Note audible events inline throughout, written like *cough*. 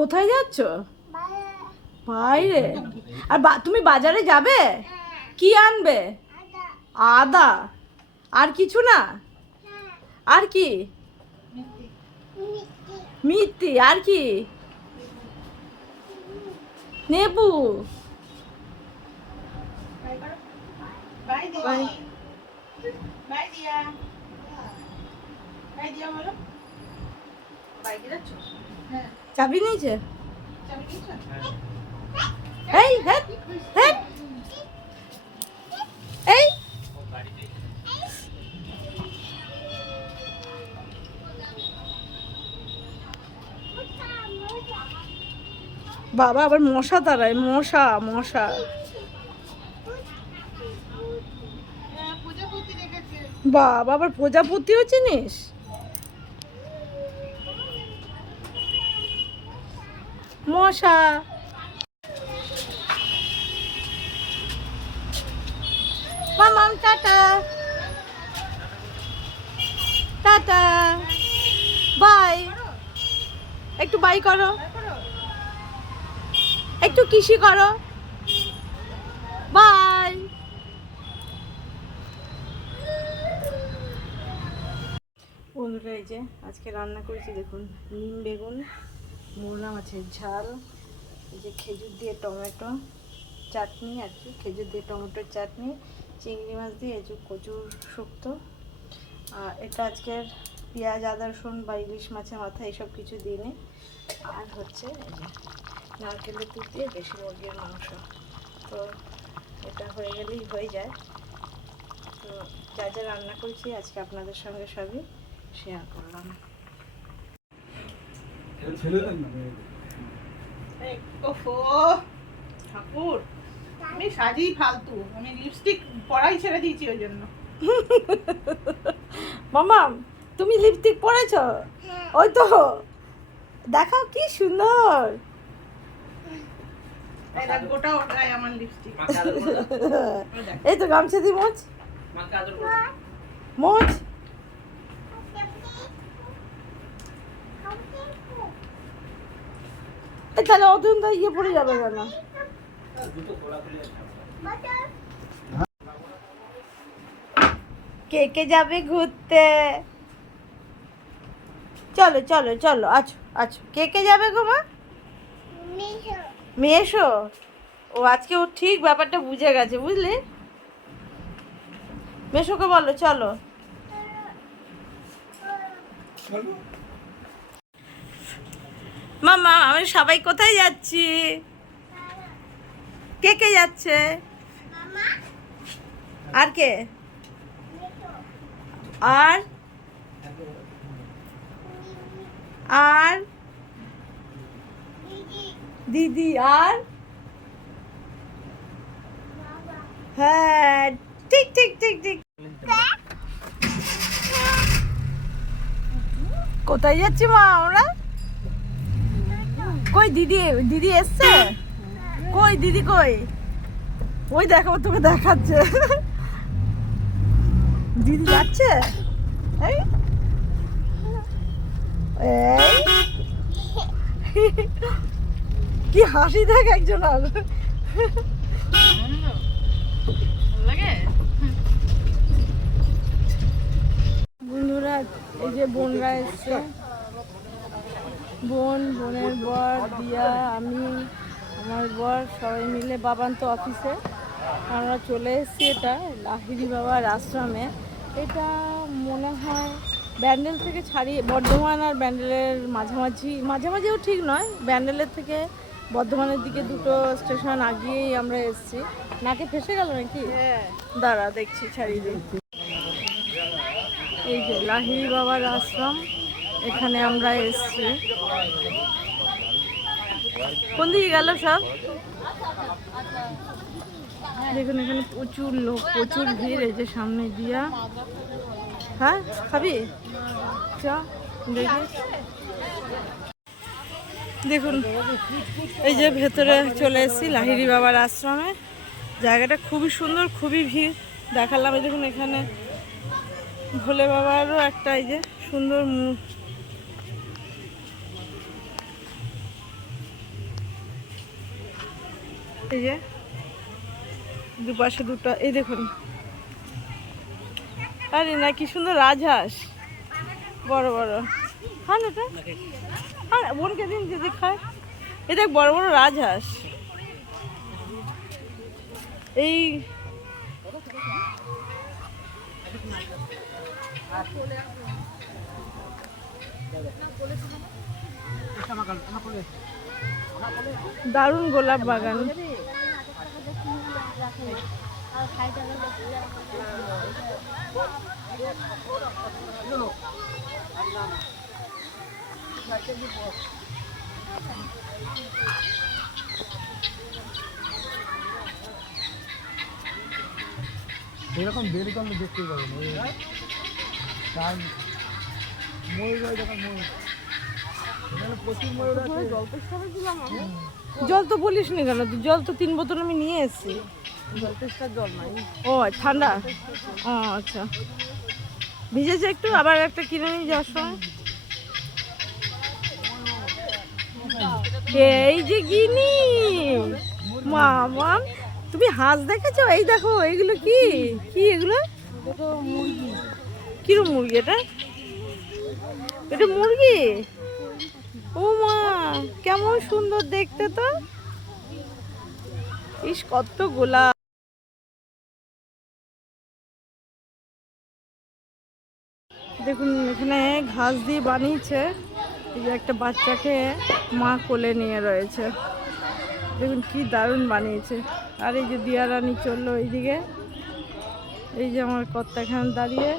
কোথায় যাচ্ছ? বাইরে। আর বা- তুমি বাজারে যাবে? কি আনবে? আদা। আর কিছু না? আর কি? মিষ্টি। আর কি? নেবু। বাই। দিয়া। বাই। বাই দিয়া বলো। বাইকে যাচ্ছ? হ্যাঁ। চাবি নিয়েছে? এই হেট হেট এই। বাবা আবার মশা তারায় মশা মশা। হ্যাঁ বাবা আবার প্রজাপতিও চিনিস? মশা। মামাম টাটা। টাটা। বাই। একটু বাই করো। একটু কিসি করো। বাই। বন্ধুরা, এই যে আজকে রান্না করেছি, দেখুন, নিম বেগুন। মোলা মাছের ঝাল। এই যে খেজুর দিয়ে টমেটো চাটনি আর কি, খেজুর দিয়ে টমেটোর চাটনি, চিংড়ি মাছ দিয়ে এই যে কচুর শুক্তো। আর এটা আজকের পেঁয়াজ, আদা, রসুন বা ইলিশ মাছের মাথা এইসব কিছু দিনে আর হচ্ছে এই যে নারকেলের দুধ দিয়ে দেশি মুরগির মাংস। তো এটা হয়ে গেলেই হয়ে যায়। তো যা যা রান্না করেছি আজকে আপনাদের সঙ্গে সবই শেয়ার করলাম। ছেলেদের না ওফো ঠাকুর আমি সাজি ফালতু আমি লিপস্টিক পরাই ছেড়ে দিয়েছি ওই জন্য। মামা তুমি লিপস্টিক পরেছ? ওই তো দেখাও কি সুন্দর। গোটা ওটাই আমার লিপস্টিক এই তো গামছা দি মোচ মোচ এই তাহলে অতদিন তো ইয়ে পড়ে যাবে কেন? কে কে যাবে ঘুরতে? চলো চলো চলো আছো আছো। কে কে যাবে গো মা? মেয়েশো ও আজকে ও ঠিক ব্যাপারটা বুঝে গেছে বুঝলি? মেশোকে বলো চলো। চলো। মামা আমি সবাই কোথায় যাচ্ছি? কে কে যাচ্ছে? আর কে? আর? আর? দিদি। আর? হ্যাঁ ঠিক ঠিক ঠিক ঠিক। কোথায় যাচ্ছি মা আমরা? কই দিদি দিদি এসছে? কই দিদি কই? ওই দেখো, তোকে দেখাচ্ছে। দিদি যাচ্ছে। কি হাসি দেখ একজন আর। বন্ধুরা, এই যে বোনরা এসছে। বোন বোনের বর দিয়া আমি আমার বর সবাই মিলে বাবান তো অফিসে। আমরা চলে এসেছি এটা লাহিরি বাবার আশ্রমে। এটা মনে হয় ব্যান্ডেল থেকে ছাড়িয়ে বর্ধমান আর ব্যান্ডেলের মাঝামাঝি মাঝামাঝিও ঠিক নয় ব্যান্ডেলের থেকে বর্ধমানের দিকে দুটো স্টেশন আগিয়েই আমরা এসেছি। নাকে ফেসে গেল নাকি? দাঁড়া দেখছি ছাড়িয়ে দিচ্ছি এই যে লাহিরি বাবার আশ্রম। এখানে আমরা এসছি। কোন দিকে গেল সব? দেখুন, এখানে প্রচুর লোক, প্রচুর ভিড়, এই যে সামনে দিয়া। হ্যাঁ খাবি? দেখি। দেখুন, এই যে ভেতরে চলে এসেছি, লাহিড়ি বাবার আশ্রমে। জায়গাটা খুবই সুন্দর, খুবই ভিড়। দেখালাম দেখুন, এখানে ভোলে বাবারও একটা, এই যে সুন্দর এই যে, দুপাশে দুটো, এই দেখুন। আরে না, কি সুন্দর রাজহাঁস। বড় বড়। খান এটা? হ্যাঁ বোনকে দিন, যদি খায়। এই দেখ, বড় বড় রাজহাঁস। এই দারুণ গোলাপ বাগান। এরকম বেরিকম দেখতে পাবেন ময়ূর যখন ময়ূর এখানে প্রচুর ময়ূর আছে জল তো বলিস নি কেন? জল তো তিন বোতল আমি নিয়ে এসেছি। ও, ঠান্ডা? ও আচ্ছা। ভিজেছে একটু, আবার একটা কিনে নিয়ে যাওয়ার সময়। এই যে গিনি মামা, তুমি হাঁস দেখেছ? এই দেখো, এইগুলো কি? কি এগুলো? কিরম মুরগি? এটা? এটা মুরগি? ও মা, কেমন সুন্দর দেখতে তো। ইস, কত গোলাপ। দেখুন, এখানে ঘাস দিয়ে বানিয়েছে। এই যে একটা বাচ্চাকে মা কোলে নিয়ে রয়েছে। দেখুন, কি দারুণ বানিয়েছে। আর এই যে দিয়া রানী চলল এইদিকে এই যে আমার কর্তা এখানে দাঁড়িয়ে।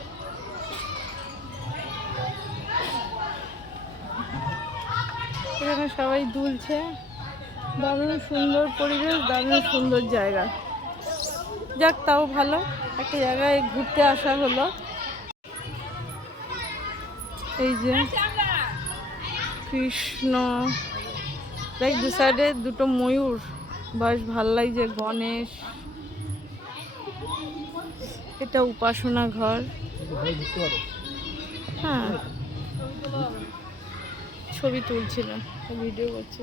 এখানে সবাই দুলছে। দারুণ সুন্দর পরিবেশ, দারুণ সুন্দর জায়গা। যাক, তাও ভালো। একটা জায়গায় ঘুরতে আসা হলো। এই যে কৃষ্ণ। দেখ, দু সাইডে দুটো ময়ূর। বেশ ভালো লাগছে, গণেশ। এটা উপাসনা ঘর। হ্যাঁ। ছবি তুলছিল ভিডিও করছে।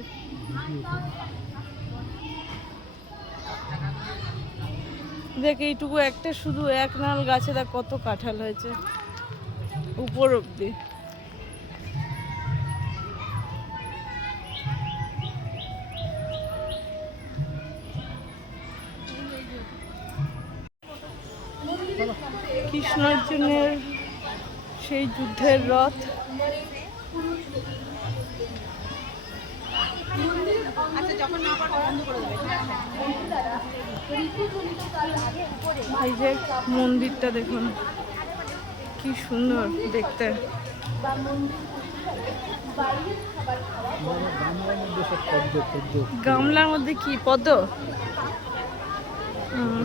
দেখ, এইটুকু একটা শুধু এক নাল গাছে দেখ কত কাঁঠাল হয়েছে, উপর অব্দি কৃষ্ণার্জুনের সেই যুদ্ধের রথ। এই যে মন্দিরটা দেখুন কি সুন্দর দেখতে। গামলার মধ্যে কি পদ্ম? হুম।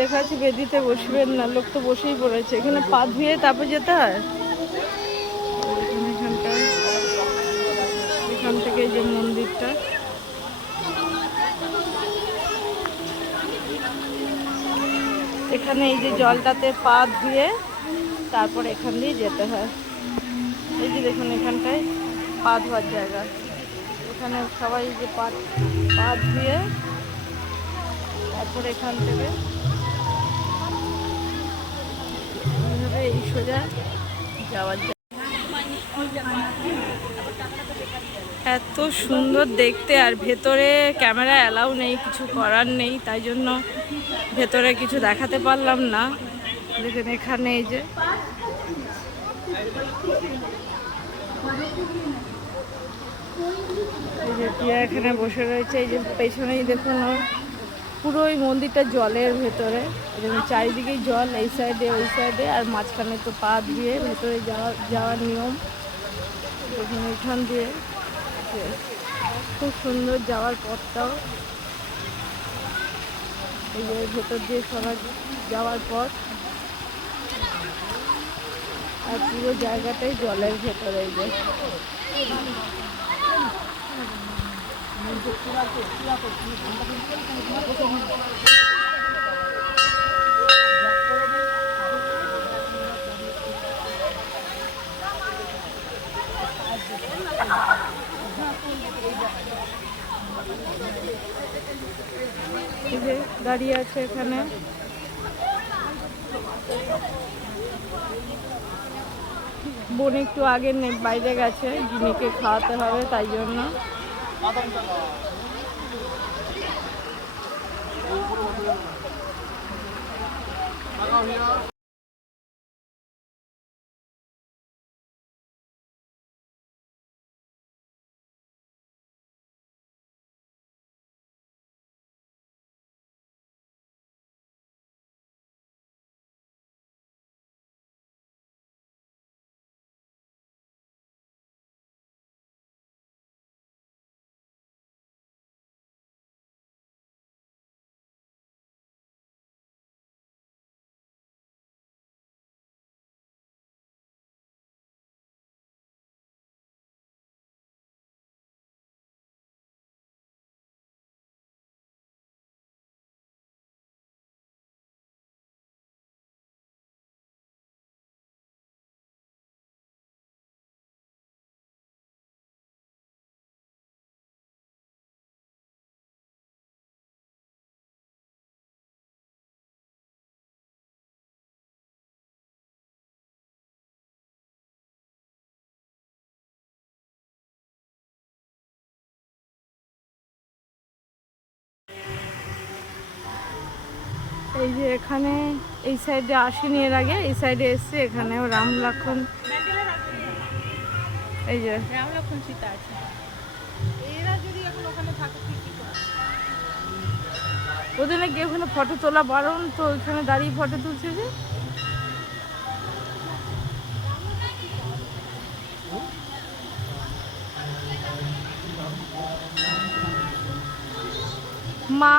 লেখা আছে বেদিতে বসবেন না, লোক তো বসেই পড়েছে। এখানে পা ধুয়ে তারপর যেতে হয় এখানে এখানটায় এখান থেকে এই যে মন্দিরটা এখানে এই যে জলটাতে পা ধুয়ে তারপর এখান দিয়ে যেতে হয়। এই যে দেখুন এখানটায় পা ধোয়ার জায়গা। এখানে সবাই যে পা পা ধুয়ে তারপর এখান থেকে এই সোজা যাওয়ার জায়গা এত সুন্দর দেখতে, আর ভেতরে ক্যামেরা অ্যালাউ নেই, কিছু করার নেই, তাই জন্য ভেতরে কিছু দেখাতে পারলাম না। দেখুন এখানে এই যে। এখানে বসে রয়েছে, এই যে পেছনেই দেখুন পুরো ওই মন্দিরটা জলের ভেতরে। এবং চারিদিকেই জল, এই সাইডে, ওই সাইডে, আর মাঝখানে তো পা দিয়ে ভেতরে যাওয়া, যাওয়ার নিয়ম। এখান দিয়ে। যে খুব সুন্দর যাওয়ার পথটাও। এই যে ভেতর দিয়ে সবার যাওয়ার পথ। আর পুরো জায়গাটাই জলের ভেতরে এই যে যে। দাঁড়িয়ে আছে এখানে। বোন একটু আগে বাইরে গেছে জিনিকে খাওয়াতে হবে তাই জন্য। এই যে এখানে এই সাইডে আসেনি এর আগে এই সাইডে এসছে এখানেও রাম লক্ষণ। এই যে। রাম লক্ষণ সীতা আছে। ওদের নাকি ওখানে ফটো তোলা বারণ তো ওইখানে দাঁড়িয়ে ফটো তুলছে যে। মা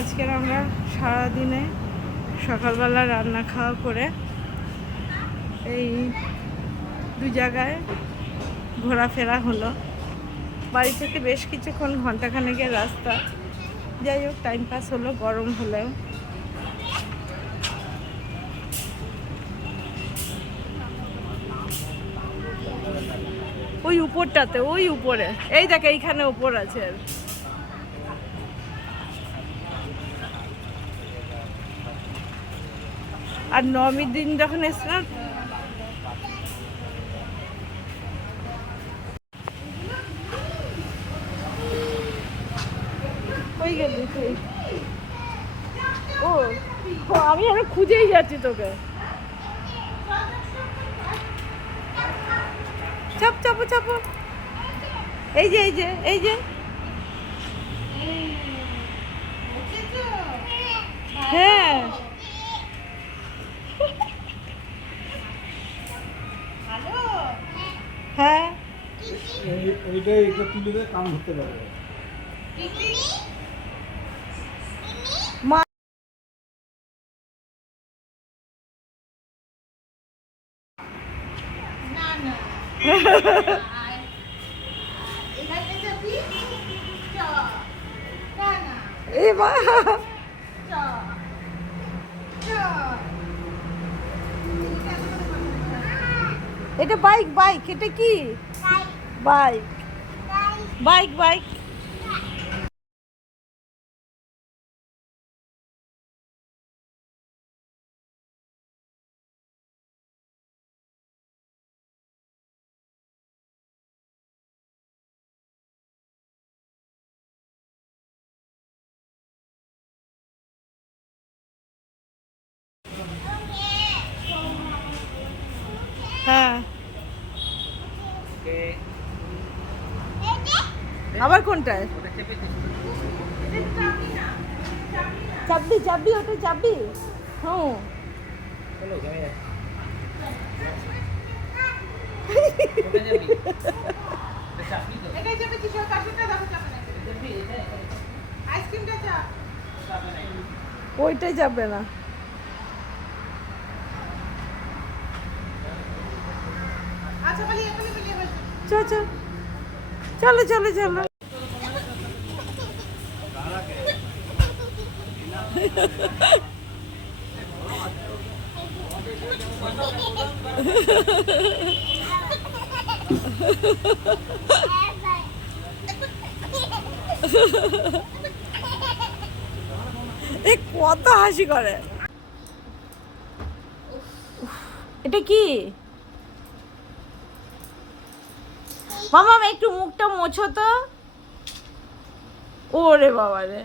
আজকের আমরা সারাদিনে সকালবেলা রান্না খাওয়া করে এই দু জায়গায় ঘোরাফেরা হলো। বাড়ি থেকে বেশ কিছুক্ষণ ঘন্টাখানেকের রাস্তা। যাই হোক টাইম পাস হলো, গরম হলেও। ওই উপরটাতে, ওই উপরে। এই দেখ, এইখানে উপর আছে আর নবমীর দিন যখন এসছিলাম ও, আমি আরও খুঁজেই যাচ্ছি তোকে। চাপ চাপো চাপো। এই যে এই যে এই যে। হ্যাঁ। হ্যাঁ। এইটা এইটা তুলে দিয়ে কাম করতে পারবে মা। না না এখানে যাবি চ। না না এই মা এটা বাইক বাইক এটা কি? বাইক বাইক বাইক আবার কোনটায়? চাবি চাবি ওটা চাবি। হ্যাঁ। *laughs* ওইটাই যাবে না। আচ্ছা চল চল চলো চলো চলো এ কত হাসি করে। এটা কি? মামা একটু মুখটা মোছো তো। ওরে বাবা রে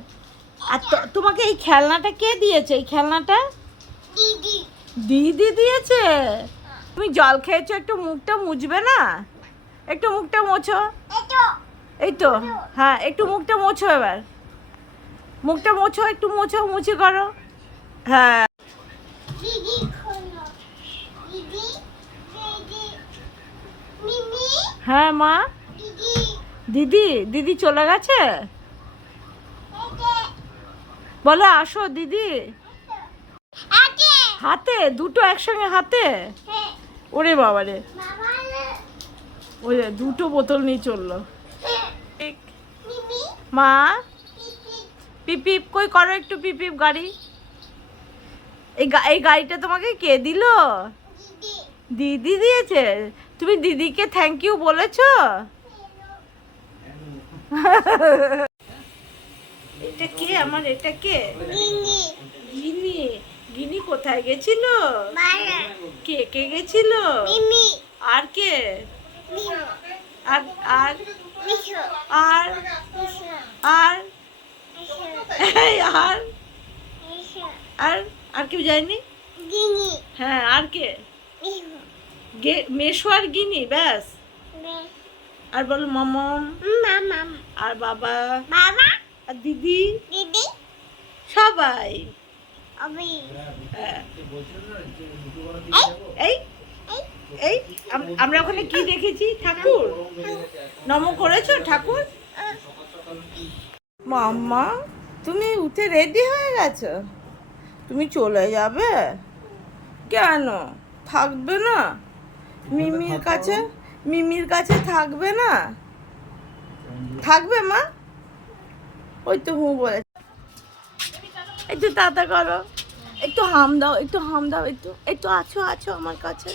আর তো- তোমাকে এই খেলনাটা কে দিয়েছে? এই খেলনাটা? দিদি। দিয়েছে? তুমি জল খেয়েছো একটু মুখটা মুছবে না? একটু মুখটা মোছো। এই তো হ্যাঁ একটু মুখটা মোছো এবার। মুখটা মোছো একটু মোছো মুছে করো। হ্যাঁ। হ্যাঁ মা। দিদি দিদি চলে গেছে? বলে আসো দিদি। হাতে। দুটো একসঙ্গে হাতে? ওরে বাবা রে ওই দুটো বোতল নিয়ে চলল। মা? পিপিপ কই করো একটু পিপিপ গাড়ি। এই এই গাড়িটা তোমাকে কে দিল? দিদি দিদি দিয়েছে। তুমি দিদিকে থ্যাংক ইউ বলেছ? *laughs* এটা কে আমার? এটা কে? গিনি গিনি কোথায় গেছিল? কে কে গেছিল? আর কে? আর আর? আর? আর? এই আর? আর? আর কেউ যায়নি? হ্যাঁ আর কে? মেশো। আর গিনি ব্যাস। আর বলো মামম। মামা আর বাবা? বাবা? আর দিদি? দিদি? সবাই। অবি হ্যাঁ। এই? এই? আম- আমরা ওখানে কি দেখেছি? ঠাকুর? নম করেছ ঠাকুর? মাম্মা তুমি উঠে রেডি হয়ে গেছো? তুমি চলে যাবে? কেন? থাকবে না? মিমির কাছে মিমির কাছে থাকবে না? থাকবে মা? ওই তো হু বলে। একটু তাতা করো। একটু হাম দাও, একটু হাম দাও, একটু একটু আছো আছো আমার কাছে।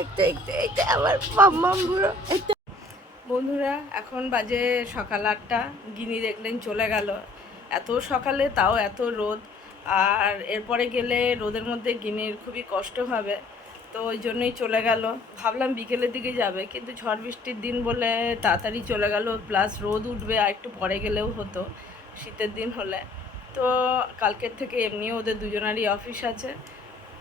একটু একটু একটু আবার মাম্মাম বুড়ো, একটু। বন্ধুরা, এখন বাজে সকাল আটটা। গিনি দেখলেন চলে গেল। এত সকালে, তাও এত রোদ। আর এরপরে গেলে রোদের মধ্যে গিনির খুবই কষ্ট হবে। তো ওই জন্যই চলে গেল। ভাবলাম বিকেলের দিকে যাবে, কিন্তু ঝড় বৃষ্টির দিন বলে তাড়াতাড়ি চলে গেল প্লাস রোদ উঠবে আর একটু পরে গেলেও হতো, শীতের দিন হলে। তো কালকের থেকে এমনিও ওদের দুজনারই অফিস আছে।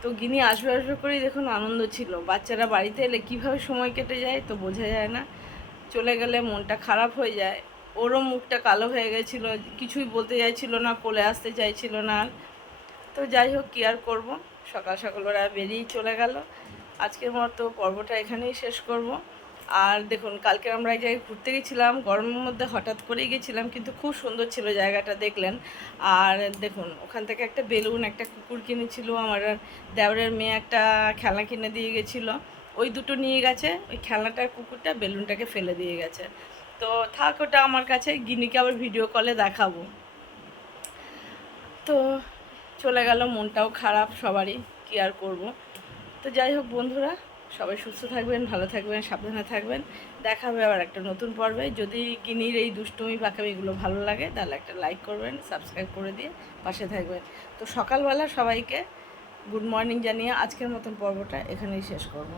তো গিনি আসবে আসবে করেই দেখুন আনন্দ ছিল। বাচ্চারা বাড়িতে এলে কীভাবে সময় কেটে যায় তো বোঝা যায় না। চলে গেলে মনটা খারাপ হয়ে যায়। ওরও মুখটা কালো হয়ে গেছিল, কিছুই বলতে চাইছিল না, কোলে আসতে চাইছিল না। তো যাই হোক, কী আর করব? সকাল সকাল ওরা বেরিয়েই চলে গেল। আজকের মতো পর্বটা এখানেই শেষ করব। আর দেখুন, কালকে আমরা এই জায়গায় ঘুরতে গেছিলাম, গরমের মধ্যে হঠাৎ করেই গেছিলাম, কিন্তু খুব সুন্দর ছিল জায়গাটা দেখলেন। আর দেখুন, ওখান থেকে একটা বেলুন, একটা কুকুর কিনেছিল, আমার দেওরের মেয়ে একটা খেলনা কিনে দিয়ে গেছিল। ওই দুটো নিয়ে গেছে, ওই খেলনাটার কুকুরটা বেলুনটাকে ফেলে দিয়ে গেছে। তো থাক, ওটা আমার কাছে গিনিকে আবার ভিডিও কলে দেখাবো। তো চলে গেল, মনটাও খারাপ, সবারই কি আর করব। তো যাই হোক বন্ধুরা, সবাই সুস্থ থাকবেন, ভালো থাকবেন, সাবধানে থাকবেন। দেখা হবে আবার একটা নতুন পর্বে। যদি গিনির এই দুষ্টুমি বাঁকামিগুলো ভালো লাগে, তাহলে একটা লাইক করবেন সাবস্ক্রাইব করে দিয়ে পাশে থাকবেন। তো সকালবেলা সবাইকে গুড মর্নিং জানিয়ে আজকের মতন পর্বটা এখানেই শেষ করব।